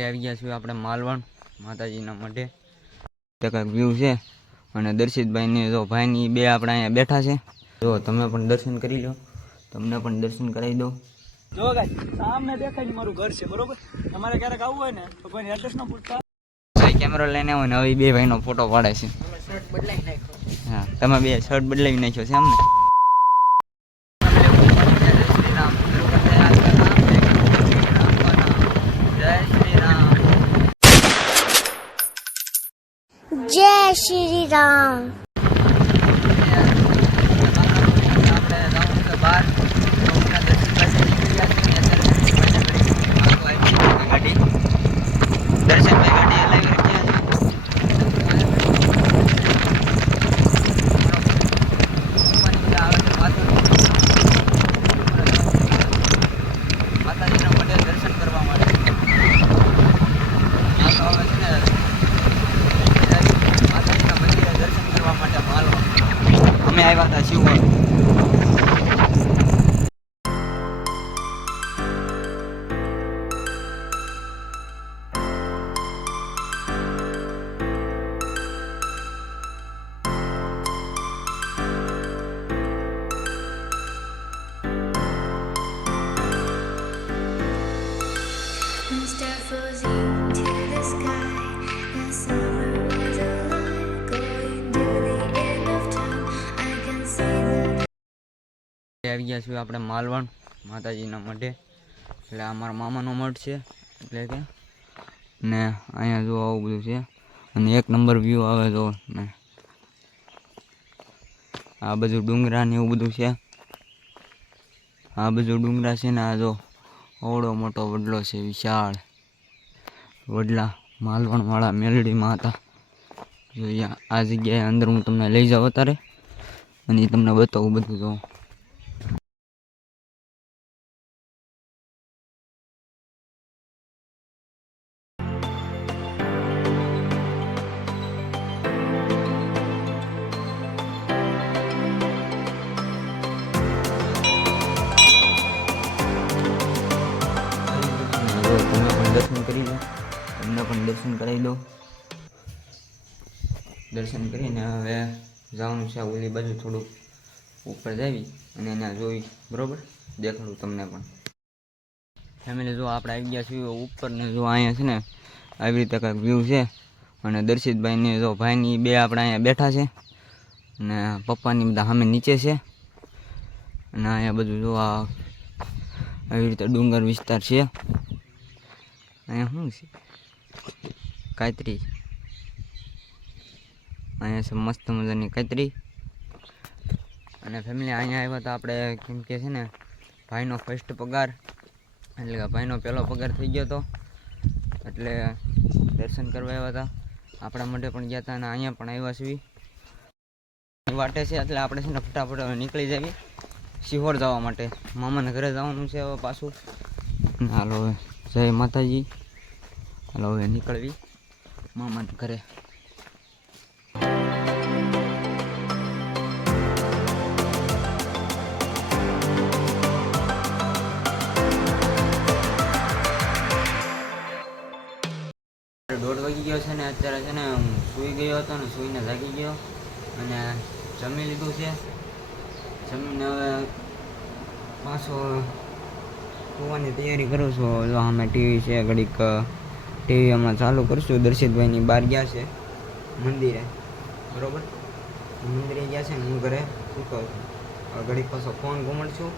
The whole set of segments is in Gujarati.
આવી ગયા છીએ આપણે માલવણ માતાજીના મઢે. તે કંઈક વ્યૂ છે અને દર્શિતભાઈની જો ભાઈની બે આપણે અહીંયા બેઠા છે. જો તમે પણ દર્શન કરી લો. તમને પણ દર્શન કરાવી દો જો સામે દેખાય મારું ઘર છે બરોબર? તમારે ક્યારેક આવવું હોય ને તો કોઈ એડ્રેસ ન પૂછતા. ભાઈ કેમેરો લઈને આવો ને હવે બે ભાઈનો ફોટો પાડે છે. હા તમે બે શર્ટ બદલાવી નાખ્યો છે એમ ને જય શ્રી રામ આવી ગયા છીએ આપણે માલવણ માતાજીના મઢે. એટલે આ મારા મામાનો મઠ છે. એટલે કે ને અહીંયા જો આવું બધું છે. અને એક નંબર વ્યૂ આવે જો ને આ બધું ડુંગરા ને એવું બધું છે. આ બધું ડુંગરા છે ને આ જો ઓવડો મોટો વડલો છે, વિશાળ વડલા માલવણવાળા મેલડીમાં હતા. જો આ જગ્યાએ અંદર હું તમને લઈ જાઉં અત્યારે. અને તમને બતાવું બધું જો. પણ દર્શન કરાવી દો દર્શન કરીને હવે જવાનું છે ઓલી બાજુ થોડુંક ઉપર જાવી અને એને જોઈ, બરોબર? દેખાડું તમને પણ. ફેમિલી જો આપણે આવી ગયા છીએ, ઉપરને જો અહીંયા છે ને, આવી રીતે કંઈક વ્યૂ છે. અને દર્શિતભાઈની જો ભાઈની બે આપણે અહીંયા બેઠા છે. અને પપ્પાની બધા સામે નીચે છે. અને અહીંયા બધું જો આવી રીતે ડુંગર વિસ્તાર છે. અહીંયા શું છે? કાતરી અહીંયા છે મસ્ત મજાની કાતરી અને ફેમિલી અહીંયા આવ્યા હતા આપણે કેમ કે છે ને, ભાઈનો ફર્સ્ટ પગાર, એટલે કે ભાઈનો પહેલો પગાર થઈ ગયો હતો એટલે દર્શન કરવા આવ્યા હતા. આપણા માટે પણ ગયા હતા અને અહીંયા પણ આવ્યા છીએ. વાટે છે એટલે આપણે છે ને ફટાફટ નીકળી જઈએ. સિહોર જવા માટે. મામાના ઘરે જવાનું છે હવે પાછું. હાલો જય માતાજી. હાલો, હવે નીકળવી. મામાના ઘરે. દોઢ વાગી ગયો છે ને, અત્યારે છે ને, હું સૂઈ ગયો હતો ને, સૂઈને જાગી ગયો અને જમી લીધું છે. જમીને હવે પાછો સુવાની તૈયારી કરું છું. જો અમે ટીવી છે, ઘડીક ટીવી હમણાં ચાલુ કરશું. દર્શિતભાઈની બહાર ગયા છે મંદિરે. બરોબર? મંદિરે ગયા છે ને હું ઘરે સૂતો છું. ઘડીક પાછો ફોન ઘુમાડશું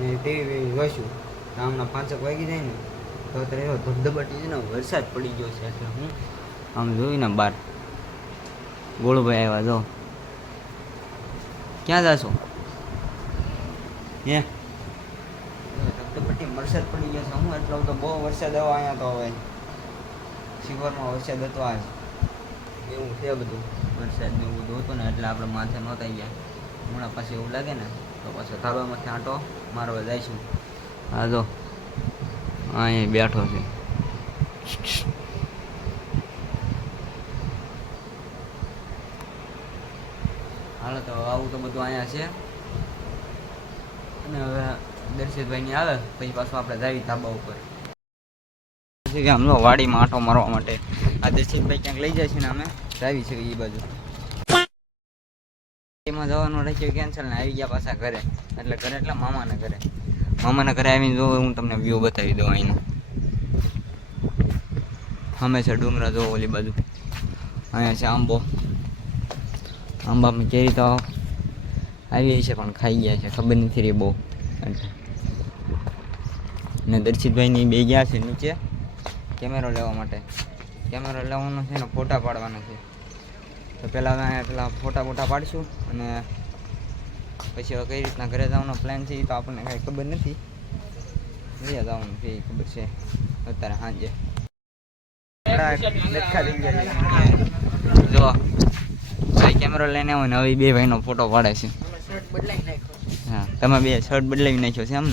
ને ટીવી જોઈશું. તો હમણાં પાંચક વાગી જાય ને, તો અત્યારે એવો ધબધબાટી છે ને, વરસાદ પડી ગયો છે એટલે હું આમ જોઈને બહાર. ગોળભાઈ આવ્યા, જો. ક્યાં જાશો? હે? ધબધબાટી વરસાદ પડી ગયો છે. હું એટલો તો બહુ વરસાદ આવ્યો અહીંયા તો હવે. શિવરમાં વરસાદ હતો આજ. એવું છે બધું? વરસાદ ને એવું બધું હતું ને એટલે આપણે માથે નહોતા ગયા. હમણાં પાછી એવું લાગે ને તો પાછો ધાબામાંથી આંટો મારવા જઈશું. હા જો. અહીં બેઠો છે. હાલો તો આવું તો બધું અહીંયા છે. અને હવે દર્શિતભાઈની આવે પછી પાછું આપણે જાવી ધાબા ઉપર. પછી કે જો વાડીમાં આંટો મારવા માટે આ દર્શિતભાઈ ક્યાંક લઈ જાય છે ને અમે આવી છે એ બાજુ. એમાં જવાનું રાખ્યું કેન્સલ ને આવી ગયા પાછા ઘરે. એટલે ઘરે એટલે મામાના ઘરે. મામાના ઘરે આવીને જો હું તમને વ્યૂ બતાવી દઉં અહીંનો. હંમેશા ડુંગરા જો ઓલી બાજુ. અહીંયા છે આંબો. આંબામાં કેરી તો આવી છે પણ ખાઈ ગયા છે, ખબર નથી રહી બહુ. એટલે ને દર્શિતભાઈની બે ગયા છે નીચે. કેમેરો લેવા માટે. કેમેરો લેવાનો છે ને ફોટા પાડવાના છે. તો પહેલાં અમે પેલા ફોટા ફોટા પાડીશું અને પછી હવે કઈ રીતના ઘરે જવાનો પ્લાન છે એ તો આપણને કાંઈ ખબર નથી. ઘરે જવાનું છે એ ખબર છે અત્યારે સાંજે. જો, ભાઈ કેમેરો લઈને આવો ને હવે બે ભાઈનો ફોટો પાડે છે. હા, તમે બે શર્ટ બદલાવી નાખ્યો છે એમ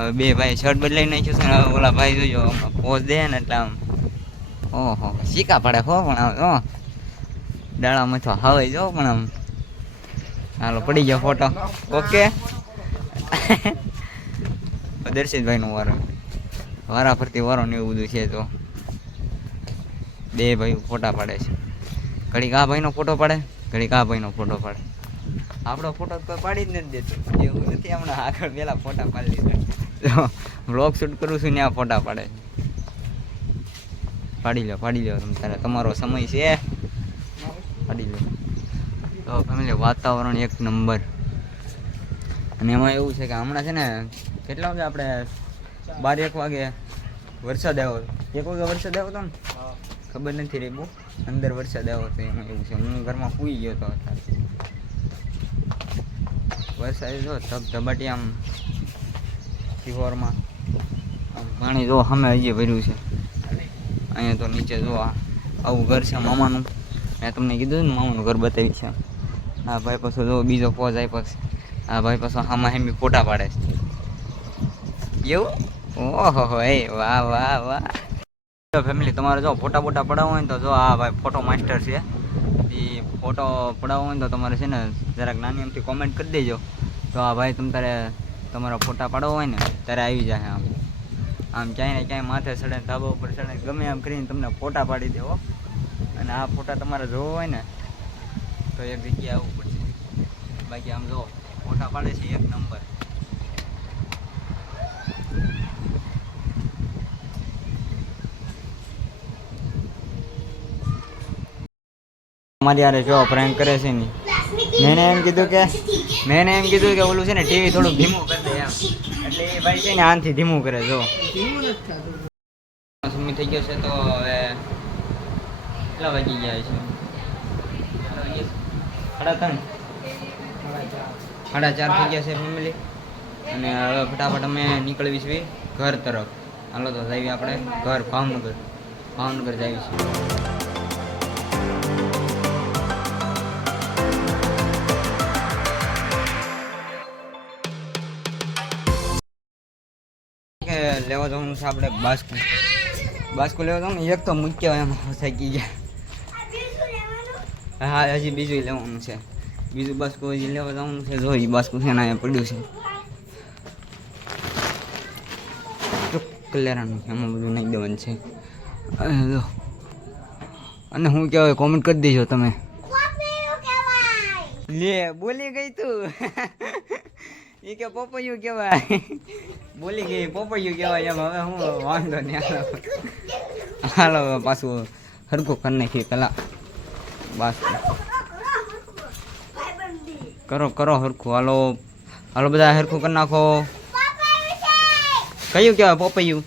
હવે બે ભાઈ શર્ટ બદલાઈ નાખ્યું છે ઓલા ભાઈ જોજો પોઝ દે ને એટલે આમ. ઓહો શીકા પડે હો પણ આમ હો. ડાળામાં તો હવે જો પણ આમ. હાલો, પડી ગયો ફોટો. ઓકે દર્શિતભાઈનો વારો. વારા ફરતી વારો ને એવું બધું છે તો. બે ભાઈ ફોટા પાડે છે. ઘડીક આ ભાઈનો ફોટો પાડે, ઘડીક આ ભાઈનો ફોટો પાડે. આપણો ફોટો તો કોઈ પાડી જ નથી દેતો. એવું નથી, હમણાં આગળ પેલા ફોટા પાડી દીધા બ્લોગ શૂટ કરું છું ને આ ફોટા પાડે. પાડી લો પાડી લો તમે તારે. તમારો સમય છે. પાડી લો તો ફેમિલી વાતાવરણ એક નંબર. અને એમાં એવું છે કે હમણાં છે ને કેટલા વાગે આપણે બાર એક વાગે વરસાદ આવ્યો? એક વાગે વરસાદ આવ્યો હતો ને? ખબર નથી રહી બહુ. અંદર વરસાદ આવ્યો હતો એમાં એવું છે. હું ઘરમાં સૂઈ ગયો હતો વરસાદ જો ધબ ધબાટી આમ શિહોરમાં પાણી જો સામે હજી ભર્યું છે. અહીંયા તો નીચે જો આવું ઘર છે મામાનું. મેં તમને કીધું ને મામાનું ઘર બતાવી છે. આ ભાઈ પાછો જો બીજો પોઝ આપ્યો છે. આ ભાઈ પાછો હામાં હેમી ફોટા પાડે છે. એવું? ઓહો એ વાહ વાહ વાહ. ફેમિલી તમારે જો ફોટા બોટા પડાવવા હોય ને તો જો આ ભાઈ ફોટો માસ્ટર છે. એ ફોટો પડાવવો હોય તો તમારે છે ને જરાક નાની એમથી કોમેન્ટ કરી દેજો. તો આ ભાઈ તમ તારે તમારા ફોટા પાડવા હોય ને, ત્યારે આવી જાય આમ. આમ ક્યાંય ને ક્યાંય માથે ચડે ધાબા ઉપર ચડે ગમે એમ કરીને તમને ફોટા પાડી દેવો. અને આ ફોટા તમારે જોવો હોય ને, તો એક જગ્યાએ આવવું પડશે. બાકી આમ જો ફોટા પાડે છે એક નંબર. અમારી યારે જો પ્રેન્ક કરે છે ને. મેં એમ કીધું કે, મેં એમ કીધું કે ઓલું છે ને, ટીવી થોડું ધીમું કરી. એટલે એ ભાઈ છે ને આનથી ધીમું કરે જો. સમય થઈ ગયો છે તો હવે કેટલા વાગી ગયા છે? છે? સાડા ત્રણ. સાડા ચાર થઈ ગયા છે ફેમિલી અને હવે ફટાફટ અમે નીકળવી છીએ ઘર તરફ. હાલો તો જઈએ આપણે ઘર ભાવનગર. ભાવનગર જઈએ છીએ. લેવા છે આપણે બાસ્કુ બાસ્કુ લેવા જવાનું એક તો મૂક્યો એમ, થાકી ગયા. હા, હજી બીજું લેવાનું છે. બીજું બાસ્કુ હજી લેવા જવાનું છે. જો, એ બાસ્કુ છે ને અહીંયા પડ્યું છે. કલેરાનું છે, એમાં બધું નાખી દેવાનું છે. અને હું કહેવાય કોમેન્ટ કરી દેજો તમે. લે, બોલી ગઈ તું. એ કે પપૈયું કહેવાય. બોલી ગઈ પોપૈયું કહેવાય એમ. હવે હું વાંધો નહીં. હાલો. પાછું હરખું કરી નાખીએ પેલા બસ. કરો કરો હરખું. હાલો હાલો બધા હરખું કરી નાખો. કયું કહેવાય પોપૈયું?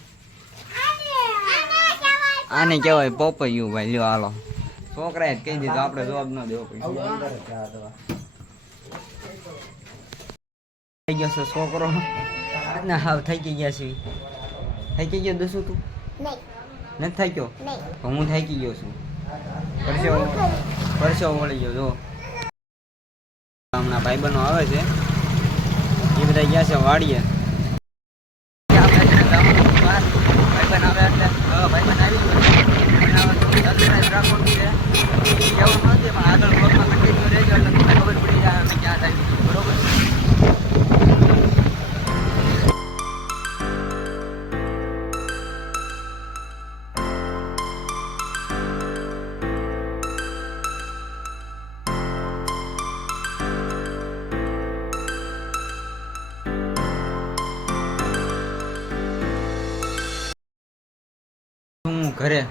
આને કહેવાય પોપૈયું ભાઈ. લ્યો, હાલો. છોકરાએ કહી દીધું, આપણે જવાબ ન દેવો ગયો છે છોકરો. ના હાવ થઈ ગઈ ગયા છે થઈ ગઈ ગયો દસું તું નથી થઈ ગયો તો હું થઈ ગયો છું પરસેવો પરસેવો વળી ગયો જો હમણાં ભાઈબંધો આવે છે એ બધા ગયા છે વાડીએ ભાઈબંધ આવે એટલે હવે ભાઈબંધ આવી ગયો છે. એના હવે થોડું surprise રાખવાનું છે. કહેવું નથી પણ આગળ બ્લોગમાં કન્ટિન્યુ રહેજો એટલે તમને ખબર પડી જાય અમે ક્યાં થાય હું ઘરે.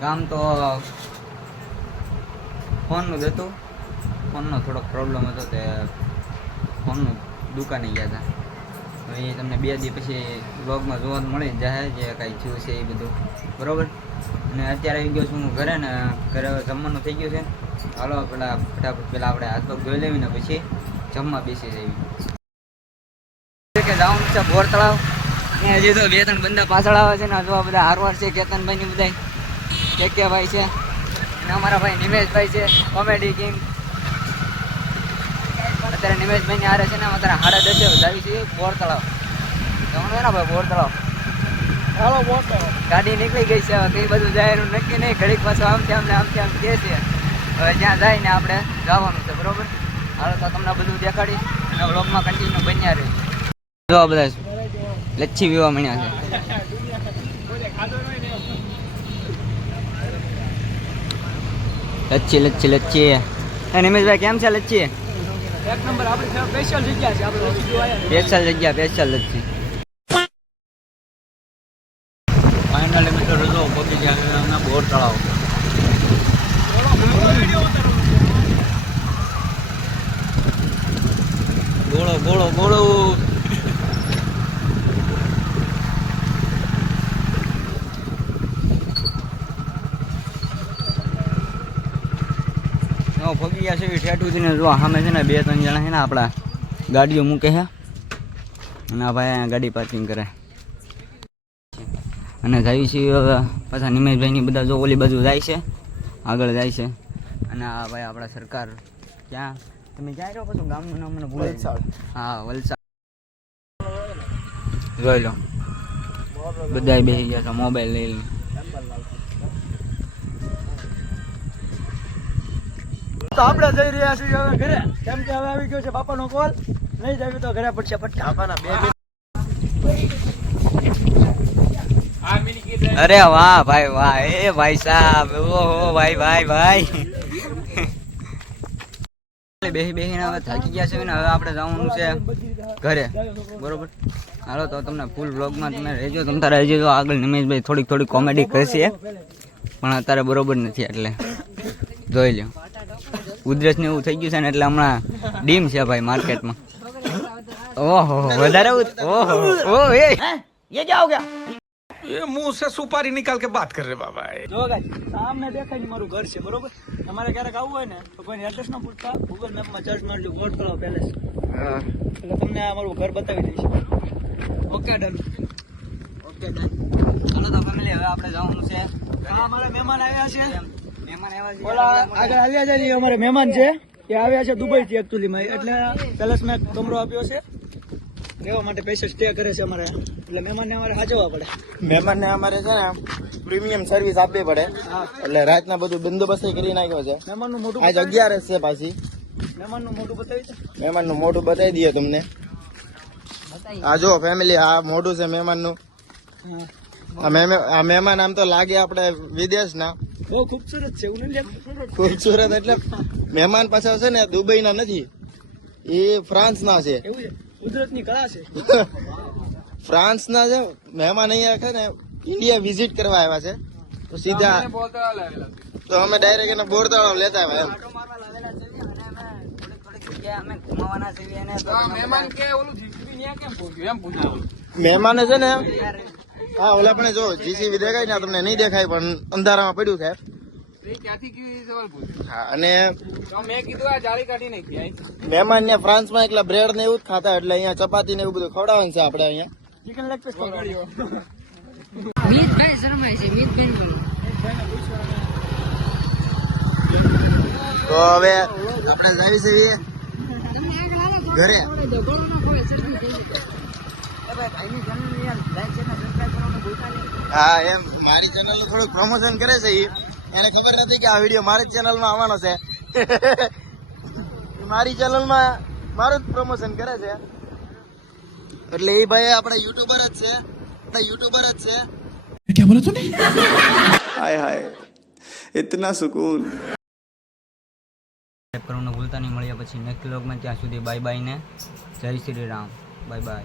કામ તો ફોનનું જ હતું. ફોનનો થોડોક પ્રોબ્લેમ હતો તે ફોનનું દુકાને ગયા હતા એ તમને બે દી પછી બ્લોગમાં જોવા મળી જાય જે કાંઈ થયું છે એ બધું. બરોબર? અને અત્યારે આવી ગયો છું હું ઘરે ને ઘરે જમવાનું થઈ ગયું છે. હાલો, પેલા ફટાફટ પેલા આપણે હાથ પગ ધોઈ લેવી ને પછી જમવા બેસી જઈએ. કે જાઉં છે બોર તળાવ હજી તો બે ત્રણ બંદા પાછળ આવે છે ને જોવા બધા હારવાર છે કેતનભાઈ ની બધા કે કે ભાઈ છે અને અમારા ભાઈ નિમેશભાઈ છે કોમેડી કિંગ. અત્યારે નિમેશભાઈ ની હારે છે ને અત્યારે હાડા દસે જાવી છીએ બોર તળાવ. જવાનું છે ને ભાઈ બોર તળાવ? હાલો બોલતો ગાડી નીકળી ગઈ છે હવે કઈ બધું જાય એનું નક્કી નહીં ઘડીક પાછું આમ તેમ ને આમ તેમ કે છે. હવે જ્યાં જાય ને આપણે જવાનું છે બરોબર? હાલો તો તમને બધું દેખાડી અને વ્લોગમાં કન્ટિન્યુ બન્યા રહે જો આ બધા લચ્છી પીવા મળ્યા છે. લચ્છી લચ્છી લચ્છી. નિમેશભાઈ કેમ છે લચ્છી? એક નંબર આપણી સ્પેશિયલ જગ્યા છે આપણે વસ્તુ આયા. સ્પેશિયલ જગ્યા સ્પેશિયલ લચ્છી. ફાઇનલ મિત્રો રજો પગી ગયા બોર તળાવ. ગોળો ગોળો ગોળો નો ભગી ગયા છે ઠેઠું છે ને જો સામે છે ને બે ત્રણ જણા છે ને આપણા ગાડીઓ મૂકે છે. અને આ ભાઈ અહીંયા ગાડી પાર્કિંગ કરે. અને જાય છે પાછા નિમેશભાઈની બધા જો ઓલી બાજુ જાય છે. આગળ જાય છે. અને આ ભાઈ આપણા સરકાર ક્યાં? તમે ક્યાં રહ્યો પછી ગામનું નામ મને ભૂલે હા વલસાડ. જોઈ લો. બધા બેસી ગયા છે મોબાઈલ લઈ લઈને. તો આપણે જઈ રહ્યા છીએ હવે ઘરે. કેમ કે હવે આવી ગયો છે બાપાનો કોલ નહીં જાવી તો ઘરે પડશે ફટકા. બાપાના બે અરે વાહ, ભાઈ વાહ. એ ભાઈ સાહેબ, ઓહો, ભાઈ ભાઈ ભાઈ. બેહી બેહીને હવે થાકી ગયા છે ને, હવે આપણે જવાનું છે ઘરે. બરોબર? હાલો, તો તમને ફૂલ વ્લોગમાં તમે રહેજો, તમ તારે રહેજો આગળ નિમેશભાઈ થોડીક થોડીક કોમેડી કરશે. પણ અત્યારે બરોબર નથી, એટલે જોઈ લ્યો. ઉધરસ ને એવું થઈ ગયું છે ને એટલે હમણાં ડીમ છે ભાઈ માર્કેટમાં ઓહો વધારે ઉધ- ઓહો ઓહ એ ये क्या हो गया ये मुंह से सुपारी निकाल के बात कर रहे बाबा જો ગાઈસ સામે દેખાય ને મારું ઘર છે બરોબર તમારે ક્યારેક આવવું હોય ને તો કોઈ એડ્રેસ ના પૂછતા ગૂગલ મેપમાં સર્ચ મારજો ગોળ તળાવ પેલેસ એટલે તમને આ મારું ઘર બતાવી દઈશ ઓકે ડન ઓકે ડન ચાલો તો ફેમિલી હવે આપણે જવાનું છે આ અમારા મહેમાન આવ્યા છે મહેમાન છે આગળ હાલ્યા જાય એ અમારે મહેમાન છે. એ આવ્યા છે દુબઈ થી એકચ્યુઅલી એટલે પેલેસ મેં કમરો આપ્યો છે. રહેવા માટે પૈસા સ્ટે કરે છે અમારે. એટલે મહેમાનને અમારે સાચવવા પડે. મહેમાનને અમારે છે ને પ્રીમિયમ સર્વિસ આપવી પડે. એટલે રાતના બધું બંદોબસ્ત કરી નાખ્યો છે. મહેમાનનું મોટું આજ અગિયાર છે પાછી. મહેમાનનું મોઢું બતાવી દે. મહેમાનનું મોઢું બતાવી દઈએ તમને. આ જો ફેમિલી આ મોઢું છે મહેમાનનું. હા. આ મહેમા- આ મહેમાન આમ તો લાગે આપણે વિદેશના. બહુ ખૂબસૂરત છે ખૂબસૂરત એટલે મહેમાન પાછા છે ને દુબઈના નથી. એ ફ્રાન્સના છે. એવું છે? કુદરતની કળા છે. ફ્રાન્સના છે મહેમાન અહીંયા છે ને ઇન્ડિયા વિઝિટ કરવા આવ્યા છે. તો સીધા તો અમે ડાયરેક્ટ એને બોરતાળો લેતા આવ્યા એમ. મહેમાન છે ને હા ઓલા પણ જો જીસીબી દેખાય ને તમને નહીં દેખાય પણ અંધારામાં પડ્યું છે. હા અને મહેમાન ને ફ્રાન્સમાં એકલા બ્રેડ ને એવું જ ખાતા એટલે અહીંયા ચપાતી ને એવું બધું ખવડાવવાનું છે આપણે અહીંયા. ચિકન લેગ પીસ પકડ્યો તો હવે આપણે છીએ ઘરે. હા એમ. મારી ચેનલ થોડુંક પ્રમોશન કરે છે એ એને ખબર નથી કે આ વીડિયો મારી ચેનલમાં આવવાનો છે. મારી ચેનલમાં મારું જ પ્રમોશન કરે છે. એટલે એ ભાઈ આપણા યુટ્યુબર જ છે. આપણા યુટ્યુબર જ છે. ક્યાં બોલો તું હાય હાય. ઇતના સુકૂન કરવાનું ભૂલતા નહીં. મળ્યા પછી નેક્સ્ટ વ્લોગમાં ત્યાં સુધી બાય બાય ને. જય શ્રી રામ. Bye bye